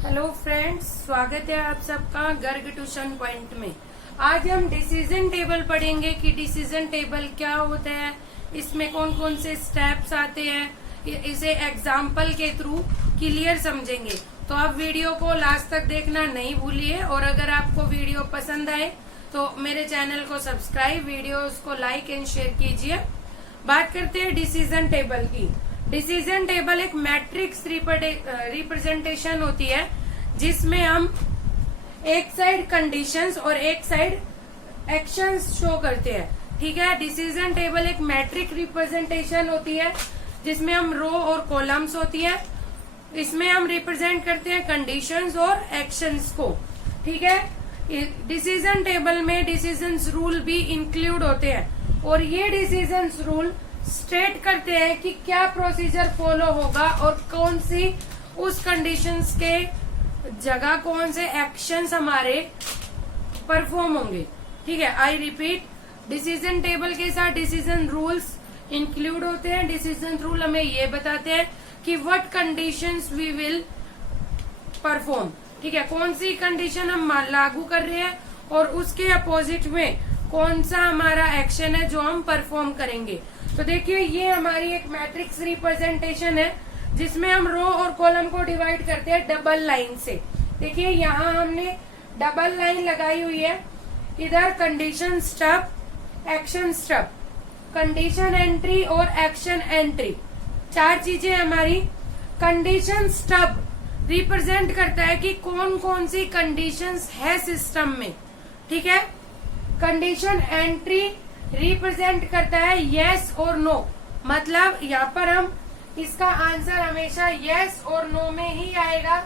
Hello friends, स्वागत है आप सबका गर्ग ट्यूशन पॉइंट में। आज हम डिसीजन टेबल पढ़ेंगे कि डिसीजन टेबल क्या होता है, इसमें कौन कौन से स्टेप्स आते हैं, इसे एग्जाम्पल के थ्रू क्लियर समझेंगे। तो आप वीडियो को लास्ट तक देखना नहीं भूलिए, और अगर आपको वीडियो पसंद आए तो मेरे चैनल को सब्सक्राइब, वीडियोस को लाइक एंड शेयर कीजिए। बात करते हैं डिसीजन टेबल की। डिसीजन टेबल एक मैट्रिक्स रिप्रेजेंटेशन होती है जिसमें हम एक साइड कंडीशंस और एक साइड एक्शंस शो करते हैं। ठीक है, डिसीजन टेबल एक मैट्रिक रिप्रेजेंटेशन होती है जिसमें हम रो और कॉलम्स होती है। इसमें हम रिप्रेजेंट करते हैं कंडीशंस और एक्शंस को। ठीक है, डिसीजन टेबल में डिसीजंस रूल भी इंक्लूड होते हैं, और ये डिसीजंस रूल स्टेट करते हैं कि क्या प्रोसीजर फॉलो होगा और कौन सी उस कंडीशंस के जगह कौन से एक्शंस हमारे परफॉर्म होंगे। ठीक है, आई रिपीट, डिसीजन टेबल के साथ डिसीजन रूल्स इंक्लूड होते हैं। डिसीजन रूल हमें ये बताते हैं कि what conditions we will perform. ठीक है, कौन सी कंडीशन हम लागू कर रहे हैं और उसके अपोजिट में कौन सा हमारा एक्शन है जो हम परफॉर्म करेंगे। तो देखिए, ये हमारी एक मैट्रिक्स रिप्रेजेंटेशन है जिसमें हम रो और कॉलम को डिवाइड करते हैं डबल लाइन से। देखिए, यहाँ हमने डबल लाइन लगाई हुई है। इधर condition stub, action stub, condition entry और एक्शन एंट्री, चार चीजें हमारी। कंडीशन स्टब रिप्रेजेंट करता है कि कौन कौन सी कंडीशंस है सिस्टम में। ठीक है, कंडीशन एंट्री रिप्रेजेंट करता है यस और नो, मतलब यहाँ पर हम इसका आंसर हमेशा यस और नो में ही आएगा।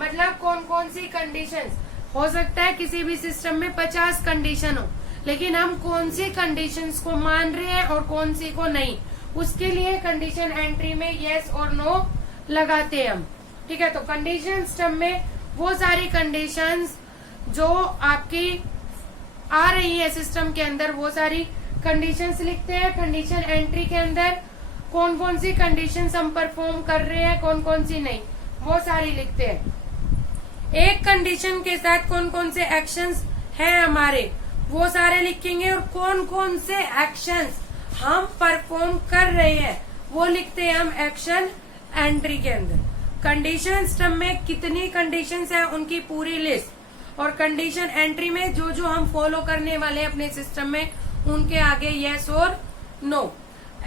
मतलब कौन कौन सी कंडीशंस हो सकता है, किसी भी सिस्टम में 50 कंडीशन हो, लेकिन हम कौन सी कंडीशंस को मान रहे हैं और कौन सी को नहीं, उसके लिए कंडीशन एंट्री में यस और नो लगाते हैं हम। ठीक है, तो कंडीशन स्टब में वो सारी कंडीशंस जो आपकी आ रही है सिस्टम के अंदर, वो सारी कंडीशंस लिखते हैं। कंडीशन एंट्री के अंदर कौन कौन सी कंडीशंस हम परफॉर्म कर रहे हैं, कौन कौन सी नहीं, वो सारी लिखते हैं। एक कंडीशन के साथ कौन कौन से एक्शंस हैं हमारे, वो सारे लिखेंगे, और कौन कौन से एक्शंस हम परफॉर्म कर रहे हैं वो लिखते हैं हम एक्शन एंट्री के अंदर। कंडीशन स्टब में कितनी कंडीशंस है उनकी पूरी लिस्ट, और कंडीशन एंट्री में जो जो हम फॉलो करने वाले हैं अपने सिस्टम में उनके आगे यस और नो।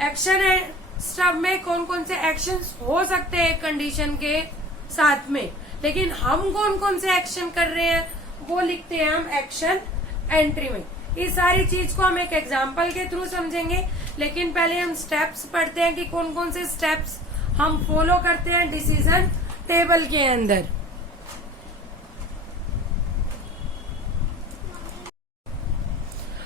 एक्शन स्टब में कौन कौन से एक्शंस हो सकते हैं कंडीशन के साथ में, लेकिन हम कौन कौन से एक्शन कर रहे हैं वो लिखते हैं हम एक्शन एंट्री में। इस सारी चीज को हम एक एग्जांपल के थ्रू समझेंगे, लेकिन पहले हम स्टेप्स पढ़ते हैं कि कौन कौन से स्टेप्स हम फॉलो करते हैं डिसीजन टेबल के अंदर।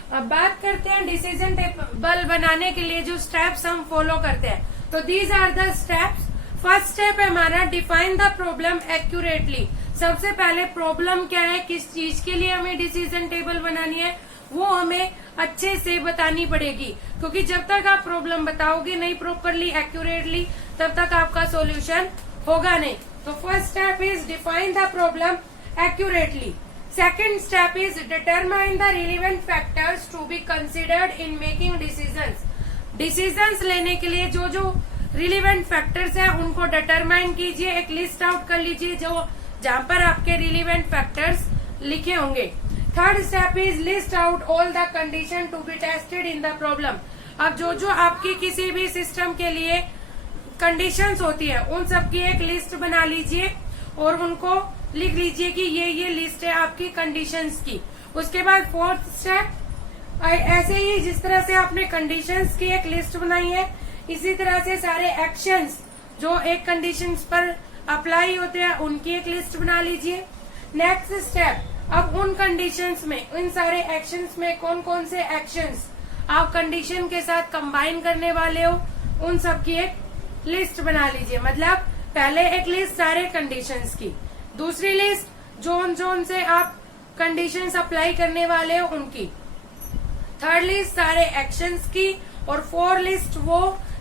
अब बात करते हैं डिसीजन टेबल बनाने के लिए जो स्टेप्स हम फॉलो करते हैं। तो these are the steps. First step है हमारा डिफाइन द प्रॉब्लम एक्यूरेटली। सबसे पहले प्रॉब्लम क्या है, किस चीज के लिए हमें डिसीजन टेबल बनानी है, वो हमें अच्छे से बतानी पड़ेगी, क्योंकि जब तक आप प्रॉब्लम बताओगे नहीं प्रॉपरली एक्यूरेटली, तब तक आपका सॉल्यूशन होगा नहीं। तो first step is define the problem accurately. Second step is determine the relevant factors to be considered in making decisions. Decisions लेने के लिए जो जो relevant factors हैं उनको determine कीजिए, एक list out कर लीजिए जहाँ पर आपके relevant factors लिखे होंगे। Third step is list out all the condition to be tested in the problem. अब जो जो आपकी किसी भी system के लिए conditions होती है उन सब की एक list बना लीजिए और उनको लिख लीजिए कि ये लिस्ट है आपकी कंडीशंस की। उसके बाद फोर्थ स्टेप, ऐसे ही जिस तरह से आपने कंडीशंस की एक लिस्ट बनाई है, इसी तरह से सारे एक्शंस जो एक कंडीशंस पर अप्लाई होते हैं उनकी एक लिस्ट बना लीजिए। नेक्स्ट स्टेप, अब उन कंडीशंस में, इन सारे एक्शंस में कौन कौन से एक्शंस आप कंडीशन के साथ कंबाइन करने वाले हो, उन सब की एक लिस्ट बना लीजिए। मतलब पहले एक लिस्ट सारे कंडीशंस की, दूसरी लिस्ट जोन जोन से आप कंडीशंस अप्लाई करने वाले हो उनकी, थर्ड लिस्ट सारे एक्शंस की, और फोर्थ लिस्ट वो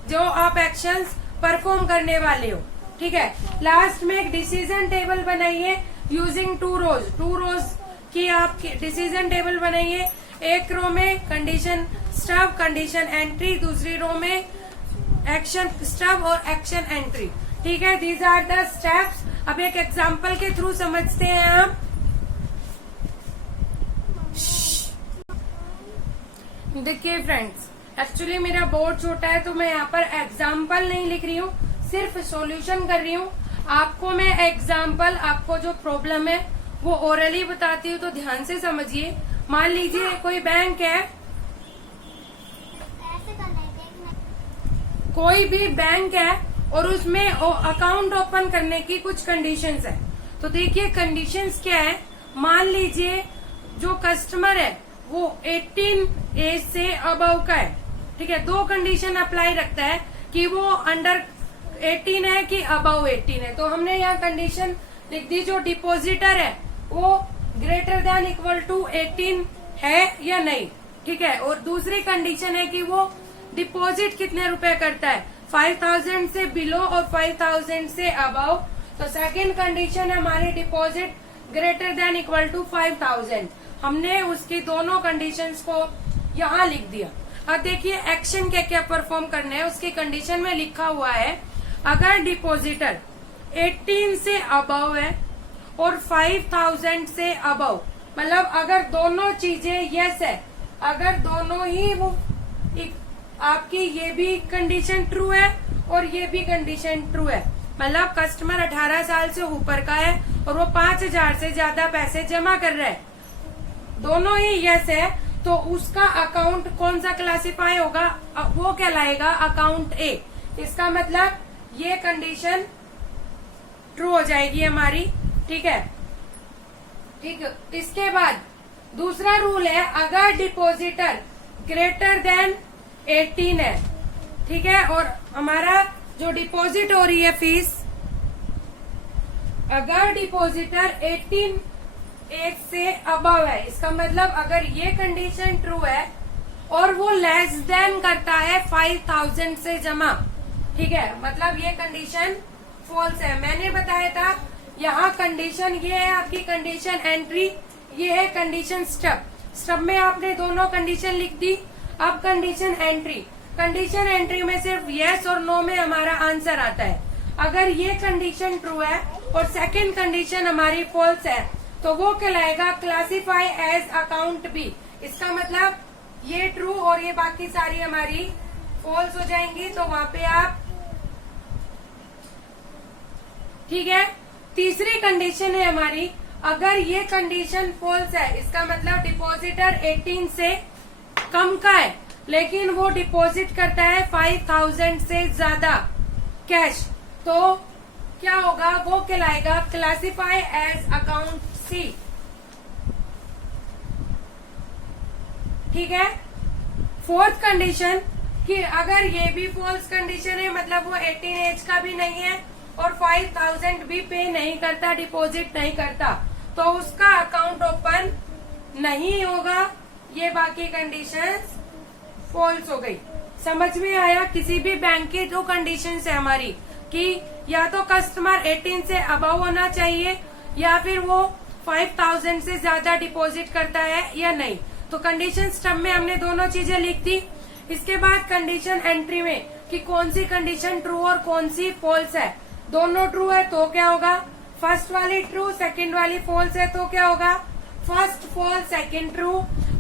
जो आप एक्शंस परफॉर्म करने वाले हो। ठीक है। लास्ट में एक डिसीजन टेबल बनाइए यूजिंग 2 रोज की आप डिसीजन टेबल बनाइए। एक रो में कंडीशन स्टब, कंडीशन एंट्री, दूसरी रो में एक्शन स्टब और एक्शन एंट्री। ठीक है, दीज आर द स्टेप्स। अब एक एग्जांपल के थ्रू समझते हैं हम। देखिए फ्रेंड्स, एक्चुअली मेरा बोर्ड छोटा है तो मैं यहाँ पर एग्जाम्पल नहीं लिख रही हूँ, सिर्फ सॉल्यूशन कर रही हूँ। आपको मैं एग्जाम्पल, आपको जो प्रॉब्लम है वो ओरली बताती हूँ, तो ध्यान से समझिए। मान लीजिए कोई बैंक है, कोई भी बैंक है और उसमें अकाउंट ओपन करने की कुछ कंडीशंस है। तो देखिए कंडीशंस क्या है। मान लीजिए जो कस्टमर है वो 18 एज से अबव का है। ठीक है, 2 कंडीशन अप्लाई रखता है कि वो अंडर 18 है कि अबव 18 है। तो हमने यहाँ कंडीशन लिख दी, जो डिपॉजिटर है वो ग्रेटर देन इक्वल टू 18 है या नहीं। ठीक है, और दूसरी कंडीशन है कि वो डिपॉजिट कितने रुपए करता है, 5000 से बिलो और 5000 से अबव। तो सेकेंड कंडीशन है हमारी deposit greater than equal to 5000। हमने उसकी दोनों कंडीशंस को यहाँ लिख दिया। अब देखिए एक्शन क्या क्या परफॉर्म करना है। उसकी कंडीशन में लिखा हुआ है, अगर डिपॉजिटर 18 से अबव है और 5000 से अबव, मतलब अगर दोनों चीजें यस है, अगर दोनों ही वो आपकी ये भी कंडीशन ट्रू है और ये भी कंडीशन ट्रू है, मतलब कस्टमर 18 साल से ऊपर का है और वो 5000 से ज्यादा पैसे जमा कर रहा है, दोनों ही यस है, तो उसका अकाउंट कौन सा क्लासिफाई होगा, वो कहलाएगा अकाउंट ए। इसका मतलब ये कंडीशन ट्रू हो जाएगी हमारी। ठीक है, ठीक। इसके बाद दूसरा रूल है, अगर डिपॉजिटर ग्रेटर देन 18 है, ठीक है, और हमारा जो डिपॉजिट हो रही है फीस, अगर डिपॉजिटर 18 एज से अबव है, इसका मतलब अगर ये कंडीशन ट्रू है और वो लेस देन करता है 5000 से जमा, ठीक है, मतलब ये कंडीशन फॉल्स है। मैंने बताया था यहाँ कंडीशन ये है आपकी कंडीशन एंट्री, ये है कंडीशन स्टब। स्टब में आपने दोनों कंडीशन लिख दी। अब कंडीशन एंट्री, कंडीशन एंट्री में सिर्फ यस और नो में हमारा आंसर आता है। अगर ये कंडीशन ट्रू है और सेकंड कंडीशन हमारी फॉल्स है तो वो कहलाएगा क्लासिफाई एज अकाउंट बी। इसका मतलब ये ट्रू और ये बाकी सारी हमारी फॉल्स हो जाएंगी, तो वहां पे आप, ठीक है। तीसरी कंडीशन है हमारी, अगर ये कंडीशन फॉल्स है, इसका मतलब डिपॉजिटर 18 से कम का है लेकिन वो डिपॉजिट करता है 5000 से ज्यादा कैश, तो क्या होगा, वो कहलाएगा क्लासिफाई एज अकाउंट सी। ठीक है। फोर्थ कंडीशन कि अगर ये भी फॉल्स कंडीशन है, मतलब वो 18 एज का भी नहीं है और 5000 भी पे नहीं करता, डिपॉजिट नहीं करता, तो उसका अकाउंट ओपन नहीं होगा। ये बाकी कंडीशंस फॉल्स हो गई। समझ में आया? किसी भी बैंक की 2 कंडीशंस है हमारी कि या तो कस्टमर 18 से अबव होना चाहिए या फिर वो 5000 से ज्यादा डिपॉजिट करता है या नहीं। तो कंडीशन स्टब में हमने दोनों चीजें लिख दी। इसके बाद कंडीशन एंट्री में कि कौन सी कंडीशन ट्रू और कौन सी फॉल्स है। दोनों ट्रू है तो क्या होगा, फर्स्ट वाली ट्रू, सेकंड वाली फॉल्स है तो क्या होगा, फर्स्ट फॉल्स सेकंड ट्रू,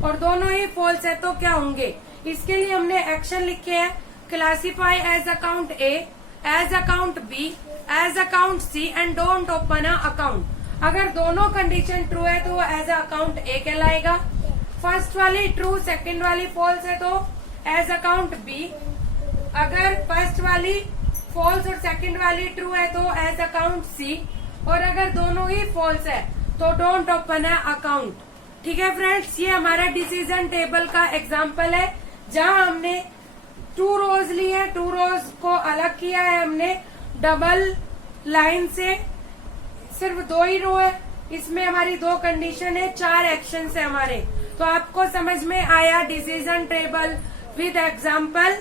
और दोनों ही फॉल्स है तो क्या होंगे। इसके लिए हमने एक्शन लिखे हैं, classify as account A, as account B, as account C and don't open a account. अगर दोनों कंडीशन ट्रू है तो वो एज अकाउंट ए कहलाएगा, फर्स्ट वाली ट्रू सेकंड वाली फॉल्स है तो एज अकाउंट बी, अगर फर्स्ट वाली फॉल्स और सेकंड वाली ट्रू है तो एज अकाउंट सी, और अगर दोनों ही फॉल्स है तो डोंट ओपन अ अकाउंट। ठीक है फ्रेंड्स, ये हमारा डिसीजन टेबल का एग्जाम्पल है जहां हमने 2 रोज ली है, 2 रोज को अलग किया है हमने डबल लाइन से, सिर्फ 2 ही रो है, इसमें हमारी 2 कंडीशन है, 4 एक्शन है हमारे। तो आपको समझ में आया डिसीजन टेबल विद एग्जाम्पल।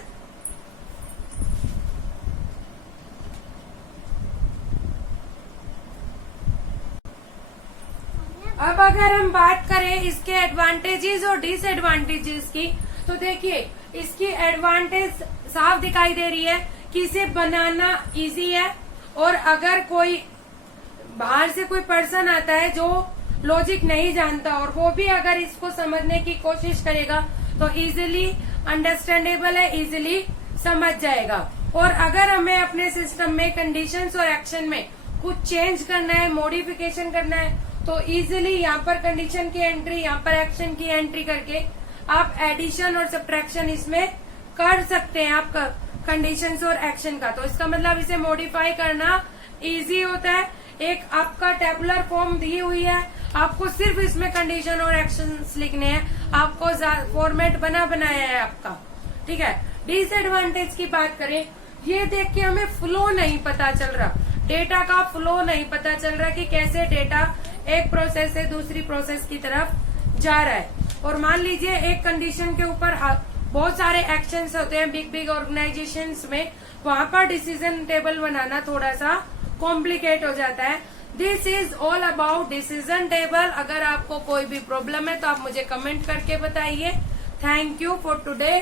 अब अगर हम बात करें इसके एडवांटेजेस और डिसएडवांटेजेस की, तो देखिए इसकी एडवांटेज साफ दिखाई दे रही है कि इसे बनाना इजी है, और अगर कोई बाहर से कोई पर्सन आता है जो लॉजिक नहीं जानता और वो भी अगर इसको समझने की कोशिश करेगा तो इजीली अंडरस्टैंडेबल है, इजीली समझ जाएगा। और अगर हमें अपने सिस्टम में कंडीशंस और एक्शन में कुछ चेंज करना है, मॉडिफिकेशन करना है, तो इजीली यहाँ पर कंडीशन की एंट्री, यहाँ पर एक्शन की एंट्री करके आप एडिशन और सब्ट्रैक्शन इसमें कर सकते हैं आपका कंडीशंस और एक्शन का। तो इसका मतलब इसे मॉडिफाई करना इजी होता है। एक आपका टेबुलर फॉर्म दी हुई है, आपको सिर्फ इसमें कंडीशन और एक्शंस लिखने हैं, आपको फॉर्मेट बना बनाया है आपका, ठीक है। डिसएडवांटेज की बात करें, ये देख के हमें फ्लो नहीं पता चल रहा, डेटा का फ्लो नहीं पता चल रहा कि कैसे डेटा एक प्रोसेस से दूसरी प्रोसेस की तरफ जा रहा है। और मान लीजिए एक कंडीशन के ऊपर बहुत सारे एक्शंस होते हैं बिग बिग ऑर्गेनाइजेशंस में, वहां पर डिसीजन टेबल बनाना थोड़ा सा कॉम्प्लिकेट हो जाता है। This is all about decision table. अगर आपको कोई भी प्रॉब्लम है तो आप मुझे कमेंट करके बताइए। Thank you for today.